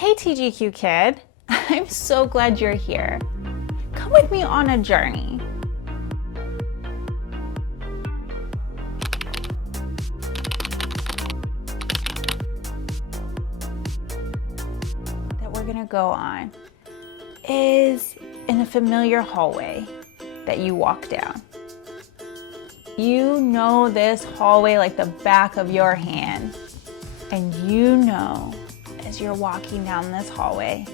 Hey TGQ kid, I'm so glad you're here. Come with me on a journey. That we're gonna go on is in a familiar hallway that you walk down. You know this hallway like the back of your hand, and you know as you're walking down this hallway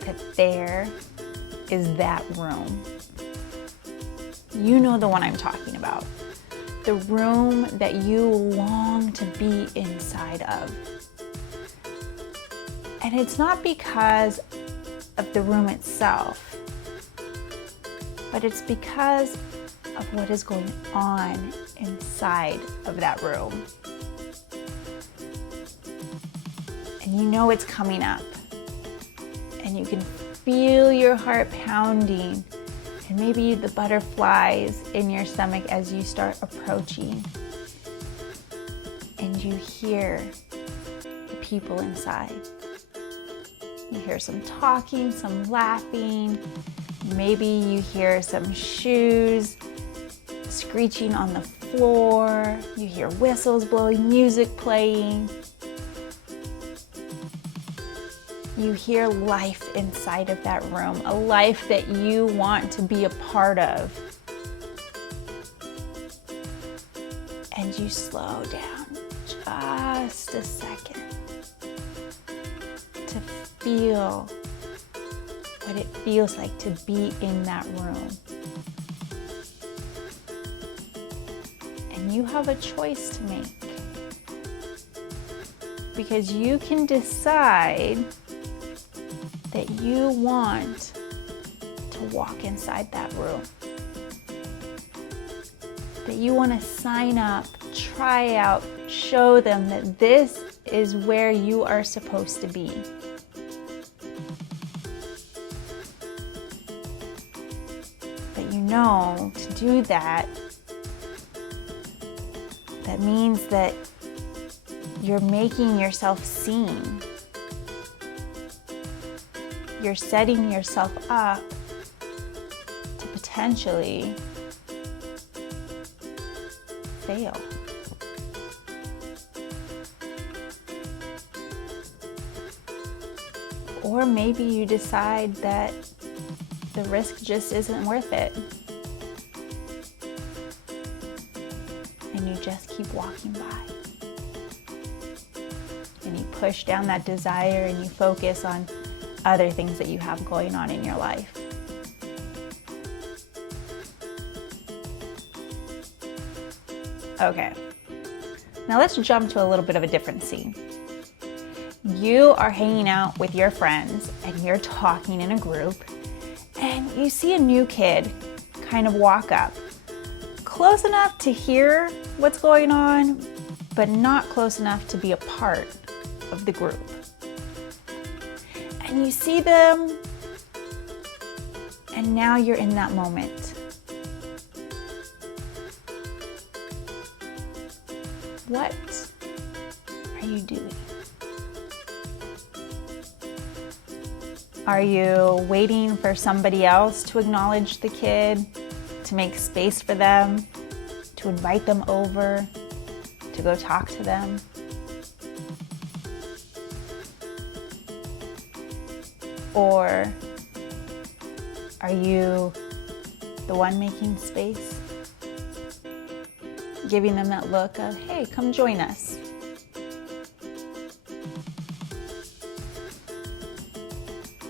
that there is that room. You know the one I'm talking about. The room that you long to be inside of. And it's not because of the room itself, but it's because of what is going on inside of that room. And you know it's coming up, and you can feel your heart pounding, and maybe the butterflies in your stomach as you start approaching, and you hear the people inside. You hear some talking, some laughing, maybe you hear some shoes screeching on the floor, you hear whistles blowing, music playing. You hear life inside of that room, a life that you want to be a part of. And you slow down just a second to feel what it feels like to be in that room. And you have a choice to make, because you can decide that you want to walk inside that room, that you want to sign up, try out, show them that this is where you are supposed to be. But you know, to do that, that means that you're making yourself seen. You're setting yourself up to potentially fail. Or maybe you decide that the risk just isn't worth it, and you just keep walking by. And you push down that desire and you focus on other things that you have going on in your life. Okay, now let's jump to a little bit of a different scene. You are hanging out with your friends and you're talking in a group, and you see a new kid kind of walk up, close enough to hear what's going on, but not close enough to be a part of the group. And you see them, and now you're in that moment. What are you doing? Are you waiting for somebody else to acknowledge the kid, to make space for them, to invite them over, to go talk to them? Or are you the one making space? Giving them that look of, hey, come join us.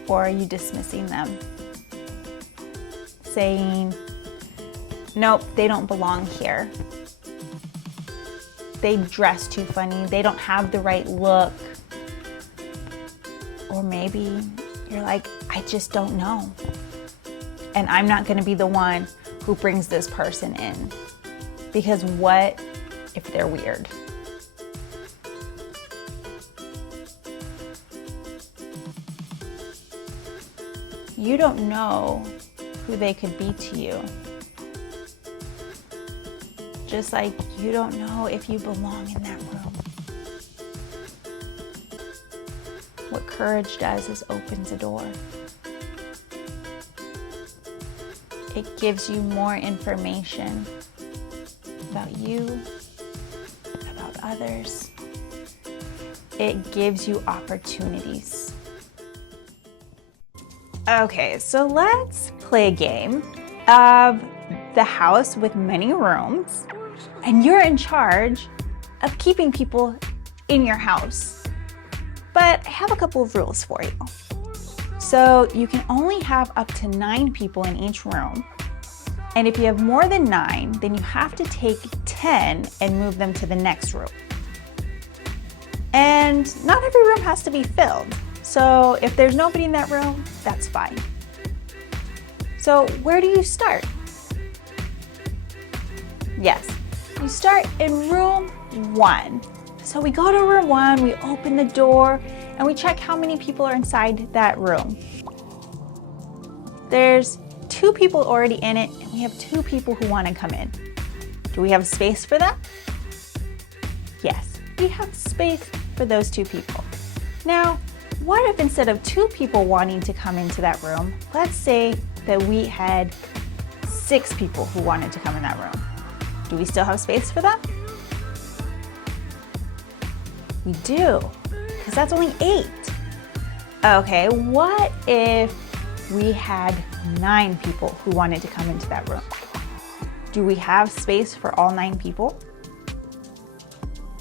Or are you dismissing them? Saying, nope, they don't belong here. They dress too funny. They don't have the right look. Or maybe you're like, I just don't know. And I'm not going to be the one who brings this person in. Because what if they're weird? You don't know who they could be to you. Just like you don't know if you belong in that room. what courage does is opens a door. It gives you more information about you, about others. It gives you opportunities. Okay, so let's play a game of the house with many rooms, and you're in charge of keeping people in your house. But I have a couple of rules for you. So you can only have up to 9 people in each room. And if you have more than 9, then you have to take 10 and move them to the next room. And not every room has to be filled. So if there's nobody in that room, that's fine. So where do you start? Yes, you start in room 1. So we go to room 1, we open the door, and we check how many people are inside that room. There's 2 people already in it, and we have 2 people who want to come in. Do we have space for them? Yes, we have space for those 2 people. Now, what if instead of 2 people wanting to come into that room, let's say that we had 6 people who wanted to come in that room? Do we still have space for them? We do, because that's only 8. Okay, what if we had 9 people who wanted to come into that room? Do we have space for all 9 people?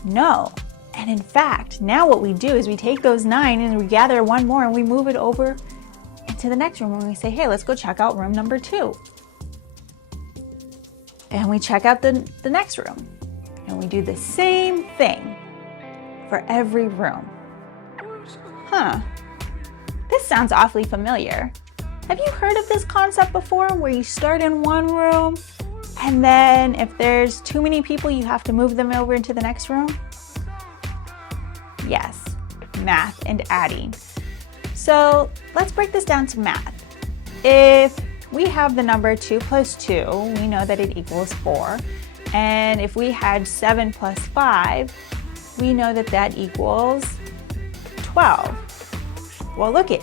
No. And in fact, now what we do is we take those 9 and we gather 1 more and we move it over into the next room and we say, hey, let's go check out room number 2. And we check out the next room. And we do the same thing for every room. This sounds awfully familiar. Have you heard of this concept before, where you start in one room and then if there's too many people, you have to move them over into the next room? Yes, math and adding. So let's break this down to math. If we have the number 2 plus 2, we know that it equals 4. And if we had 7 plus 5, we know that that equals 12. Well, look it.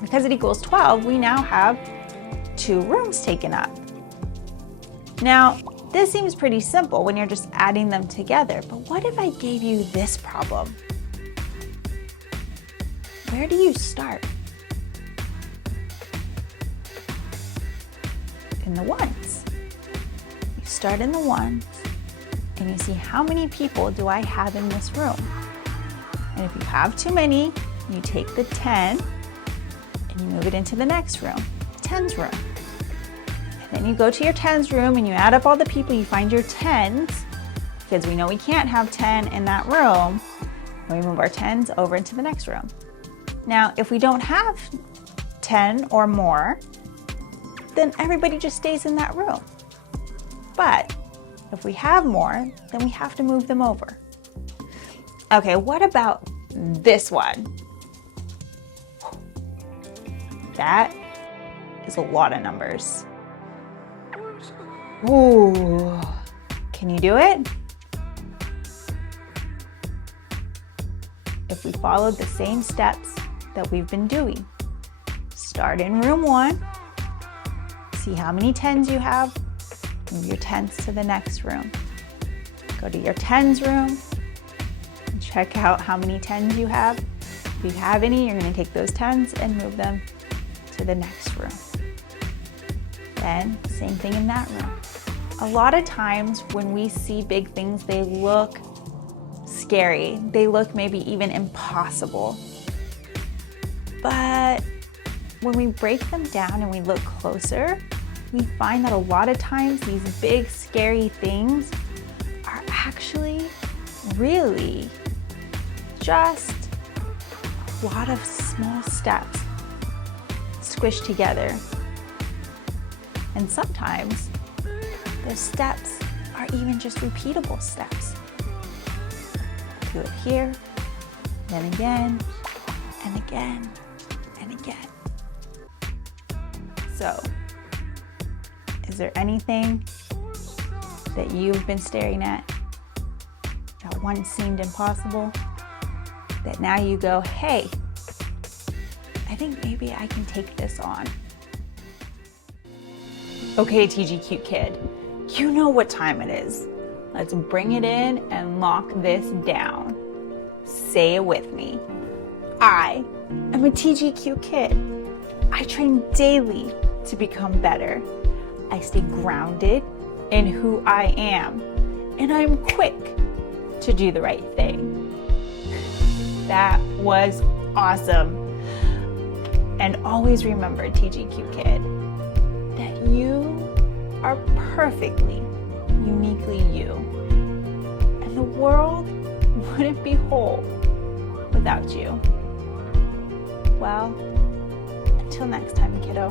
Because it equals 12, we now have 2 rooms taken up. Now, this seems pretty simple when you're just adding them together, but what if I gave you this problem? Where do you start? In the ones. You start in the ones, and you see how many people do I have in this room. And if you have too many, you take the 10 and you move it into the next room, 10's room. And then you go to your 10's room and you add up all the people, you find your 10's, because we know we can't have 10 in that room, and we move our 10's over into the next room. Now, if we don't have 10 or more, then everybody just stays in that room. But if we have more, then we have to move them over. Okay, what about this one? That is a lot of numbers. Ooh, can you do it? If we followed the same steps that we've been doing. Start in room 1, see how many 10's you have, move your 10's to the next room. Go to your 10's room, and check out how many 10's you have. If you have any, you're gonna take those 10's and move them to the next room. Then, same thing in that room. A lot of times when we see big things, they look scary. They look maybe even impossible. But when we break them down and we look closer, we find that a lot of times these big, scary things are actually really just a lot of small steps squished together. And sometimes those steps are even just repeatable steps. Do it here, then again, and again, and again. So, is there anything that you've been staring at that once seemed impossible, that now you go, hey, I think maybe I can take this on. Okay, TGQ kid, you know what time it is. Let's bring it in and lock this down. Say it with me. I am a TGQ kid. I train daily to become better. I stay grounded in who I am, and I'm quick to do the right thing. That was awesome. And always remember, TGQ kid, that you are perfectly, uniquely you. And the world wouldn't be whole without you. Well, until next time, kiddo.